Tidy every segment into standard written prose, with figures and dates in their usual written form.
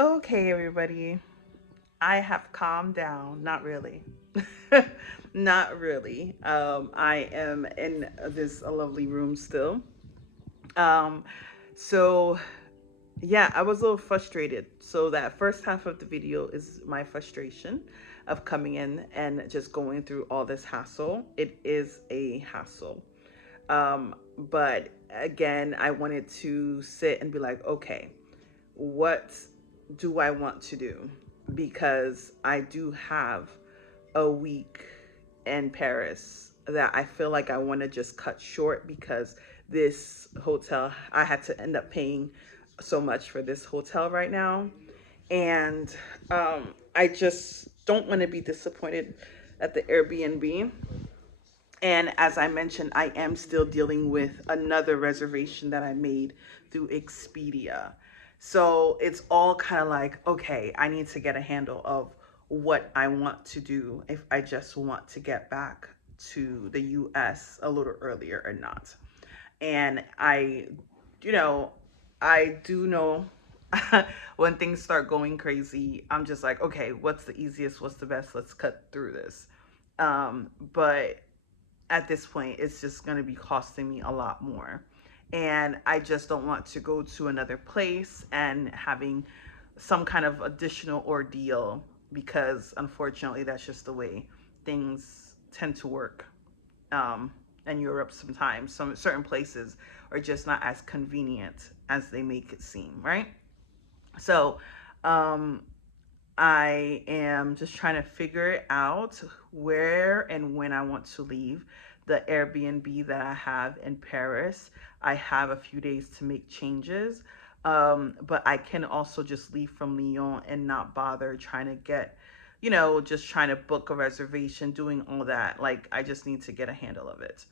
Okay, everybody. I have calmed down. Not really. Not really. I am in this lovely room still. Um, so yeah, I was a little frustrated. So that first half of the video is my frustration of coming in and just going through all this hassle. It is a hassle. But again, I wanted to sit and be like, okay, what do I want to do? Because I do have a week in Paris that I feel like I want to just cut short because this hotel, I had to end up paying so much for this hotel right now. And I just don't want to be disappointed at the Airbnb. And as I mentioned, I am still dealing with another reservation that I made through Expedia. So it's all kind of like, okay, I need to get a handle of what I want to do if I just want to get back to the US a little earlier or not. And you know, I do know when things start going crazy, I'm just like, okay, what's the easiest? What's the best? Let's cut through this. But at this point, it's just going to be costing me a lot more. And I just don't want to go to another place and having some kind of additional ordeal because unfortunately, that's just the way things tend to work in Europe sometimes. Some certain places are just not as convenient as they make it seem, right? So, um, I am just trying to figure out where and when I want to leave the Airbnb that I have in Paris. I have a few days to make changes, but I can also just leave from Lyon and not bother trying to get, just trying to book a reservation, doing all that. Like, I just need to get a handle of it.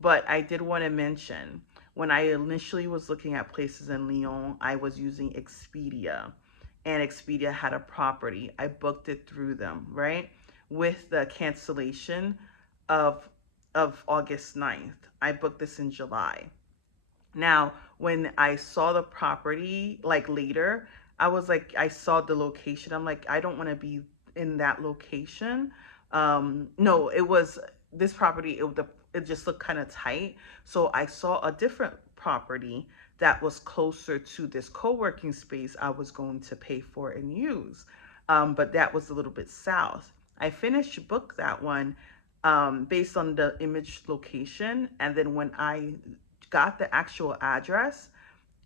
But I did want to mention when I initially was looking at places in Lyon, I was using Expedia, and Expedia had a property. I booked it through them, right? With the cancellation of August 9th. I booked this in July. Now, when I saw the property like later, I was like, I saw the location. I'm like, I don't want to be in that location. No, it was this property. It just looked kind of tight. So I saw a different property that was closer to this co-working space I was going to pay for and use. But that was a little bit south. I finished book that one based on the image location, and then when I got the actual address,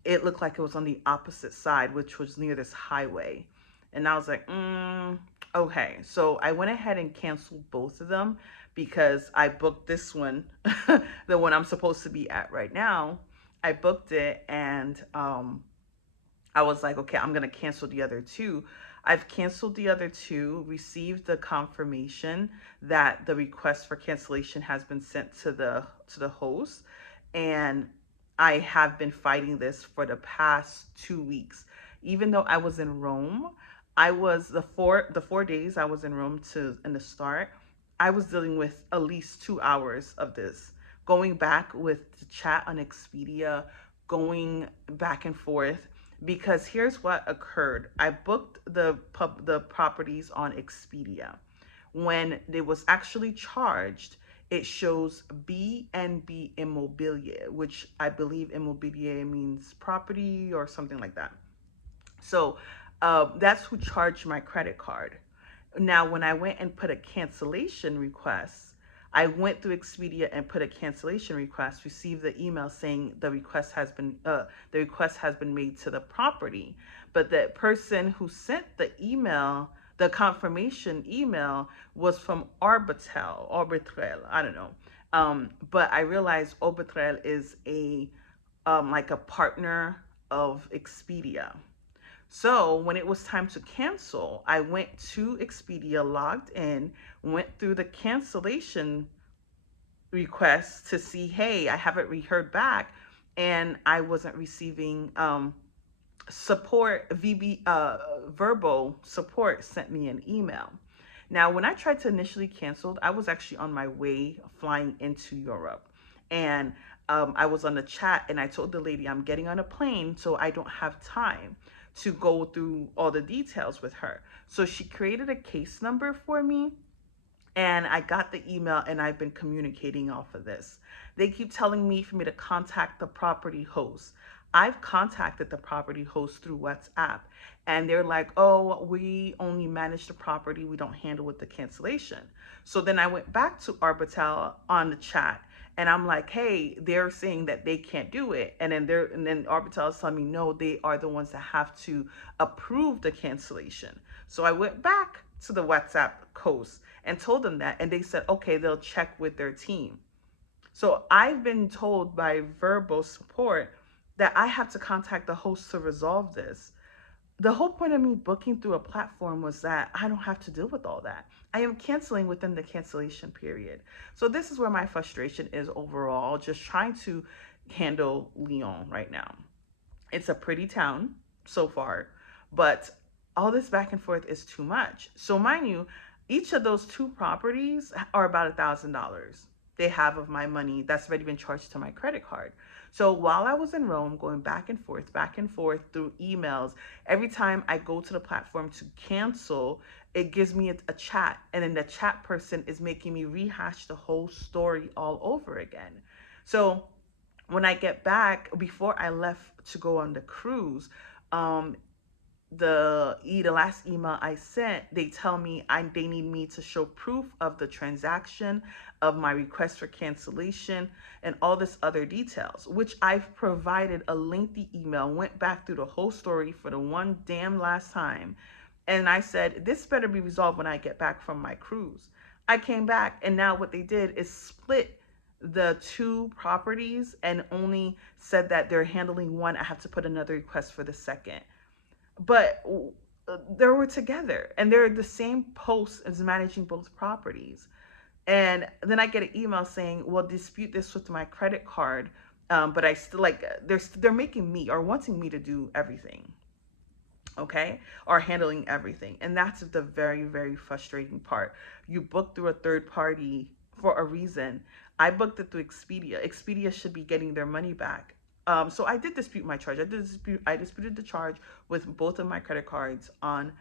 it looked like it was on the opposite side, which was near this highway. And I was like, okay. So I went ahead and canceled both of them because I booked this one, the one I'm supposed to be at right now. I booked it and I was like, okay, I'm going to cancel the other two. I've canceled the other two, received the confirmation that the request for cancellation has been sent to the host, and I have been fighting this for the past 2 weeks. Even though I was in Rome, I was the four days I was in Rome to in the start, I was dealing with at least 2 hours of this. Going back with the chat on Expedia, going back and forth because here's what occurred. I booked the properties on Expedia. When it was actually charged, it shows B&B Immobilier, which I believe Immobilier means property or something like that. So that's who charged my credit card. Now, when I went and put a cancellation request, I went through Expedia and put a cancellation request, received the email saying the request has been made to the property. But the person who sent the email, the confirmation email, was from Arbitrel. I don't know. But I realized Arbitrel is a like a partner of Expedia. So when it was time to cancel, I went to Expedia, logged in, went through the cancellation request to see, hey, I haven't heard back, and I wasn't receiving support. Verbal support sent me an email. Now, when I tried to initially cancel, I was actually on my way flying into Europe, and I was on the chat, and I told the lady I'm getting on a plane, so I don't have time. to go through all the details with her. So she created a case number for me, and I got the email, and I've been communicating off of this. They keep telling me for me to contact the property host. I've contacted the property host through WhatsApp, and they're like, oh, we only manage the property, we don't handle with the cancellation. So then I went back to Arbitel on the chat, and I'm like, hey, they're saying that they can't do it. And then Arbitel is telling me no, they are the ones that have to approve the cancellation. So I went back to the WhatsApp host and told them that, and they said okay, they'll check with their team. So I've been told by verbal support that I have to contact the host to resolve this. The whole point of me booking through a platform was that I don't have to deal with all that. I am canceling within the cancellation period. So this is where my frustration is overall, just trying to handle Lyon right now. It's a pretty town so far, but all this back and forth is too much. So mind you, each of those two properties are about $1,000 they have of my money that's already been charged to my credit card. So while I was in Rome, going back and forth through emails, every time I go to the platform to cancel, it gives me a chat, and then the chat person is making me rehash the whole story all over again. So when I get back, before I left to go on the cruise, um, the last email I sent, they tell me they need me to show proof of the transaction, of my request for cancellation, and all this other details, which I've provided a lengthy email, went back through the whole story for the one damn last time. And I said, this better be resolved when I get back from my cruise. I came back, and now what they did is split the two properties and only said that they're handling one. I have to put another request for the second. But they were together, and they're the same post as managing both properties. And then I get an email saying, well, dispute this with my credit card. But I still like, they're making me or wanting me to do everything, okay, or handling everything. And that's the very, very frustrating part. You book through a third party for a reason. I booked it through Expedia should be getting their money back. So I did dispute my charge. I disputed the charge with both of my credit cards on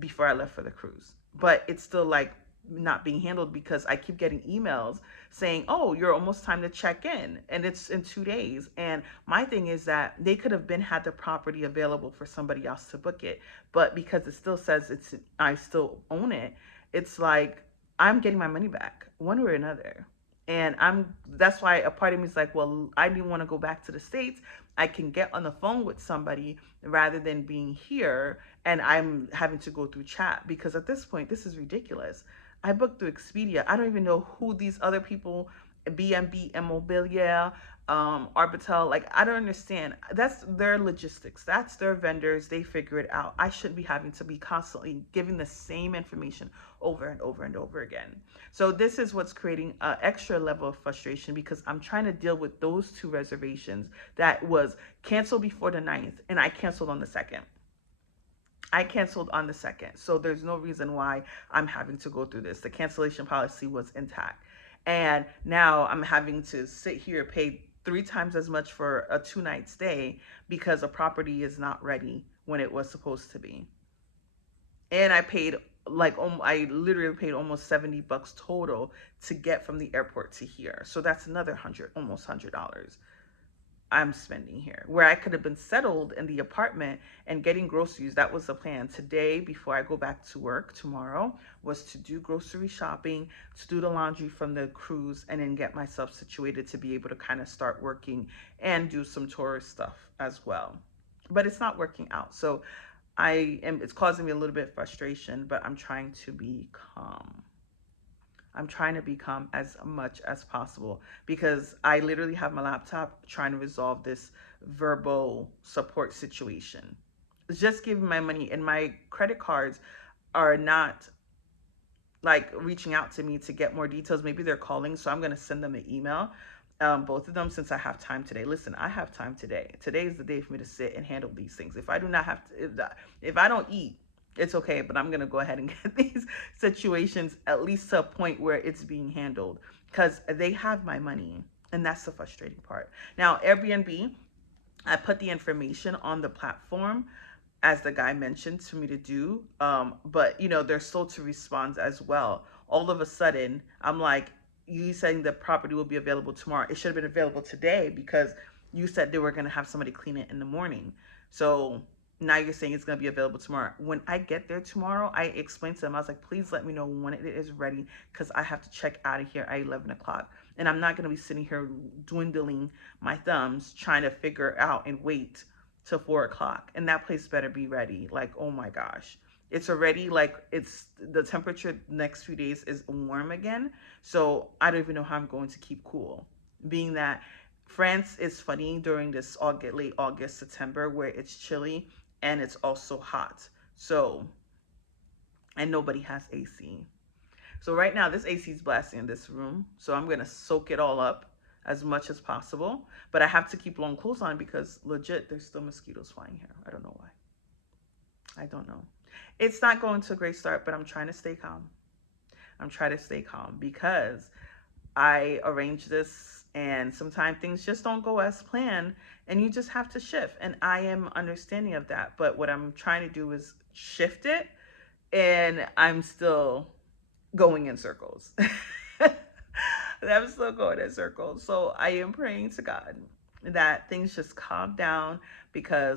before I left for the cruise. But it's still like not being handled because I keep getting emails saying, oh, you're almost time to check in, and it's in 2 days. And my thing is that they could have been had the property available for somebody else to book it, but because it still says I still own it, it's like I'm getting my money back one way or another. And that's why a part of me is like, well, I didn't want to go back to the States. I can get on the phone with somebody rather than being here and I'm having to go through chat, because at this point this is ridiculous. I booked through Expedia. I don't even know who these other people, BNB, Immobilier, Arbitel, like I don't understand. That's their logistics. That's their vendors. They figure it out. I shouldn't be having to be constantly giving the same information over and over and over again. So this is what's creating an extra level of frustration, because I'm trying to deal with those two reservations that was canceled before the 9th, and I canceled on the 2nd. I canceled on the 2nd. So there's no reason why I'm having to go through this. The cancellation policy was intact. And now I'm having to sit here, pay 3 times as much for a 2-night stay because a property is not ready when it was supposed to be. And I paid I literally paid almost $70 total to get from the airport to here. So that's another almost $100. I'm spending here, where I could have been settled in the apartment and getting groceries. That was the plan. Today, before I go back to work tomorrow, was to do grocery shopping, to do the laundry from the cruise, and then get myself situated to be able to kind of start working and do some tourist stuff as well. But it's not working out. So it's causing me a little bit of frustration, but I'm trying to be calm. I'm trying to become as much as possible, because I literally have my laptop trying to resolve this verbal support situation. It's just giving my money, and my credit cards are not like reaching out to me to get more details. Maybe they're calling, so I'm going to send them an email. Both of them, since I have time today. Listen, I have time today. Today is the day for me to sit and handle these things. If I do not have to, if I don't eat, it's okay, but I'm going to go ahead and get these situations at least to a point where it's being handled, because they have my money, and that's the frustrating part. Now, Airbnb, I put the information on the platform, as the guy mentioned to me to do. But they're slow to respond as well. All of a sudden, I'm like, you saying the property will be available tomorrow. It should have been available today because you said they were going to have somebody clean it in the morning. So now you're saying it's going to be available tomorrow. When I get there tomorrow, I explained to them, I was like, please let me know when it is ready because I have to check out of here at 11 o'clock. And I'm not going to be sitting here dwindling my thumbs trying to figure out and wait till 4 o'clock. And that place better be ready. Like, oh my gosh. It's already like it's the temperature next few days is warm again. So I don't even know how I'm going to keep cool. Being that France is funny during this August, late August, September, where it's chilly and it's also hot. So, and nobody has AC. So right now, this AC is blasting in this room. So I'm going to soak it all up as much as possible. But I have to keep long clothes on because legit, there's still mosquitoes flying here. I don't know why. I don't know. It's not going to a great start, but I'm trying to stay calm. I'm trying to stay calm because I arranged this and sometimes things just don't go as planned and you just have to shift. And I am understanding of that. But what I'm trying to do is shift it and I'm still going in circles. I'm still going in circles. So I am praying to God that things just calm down because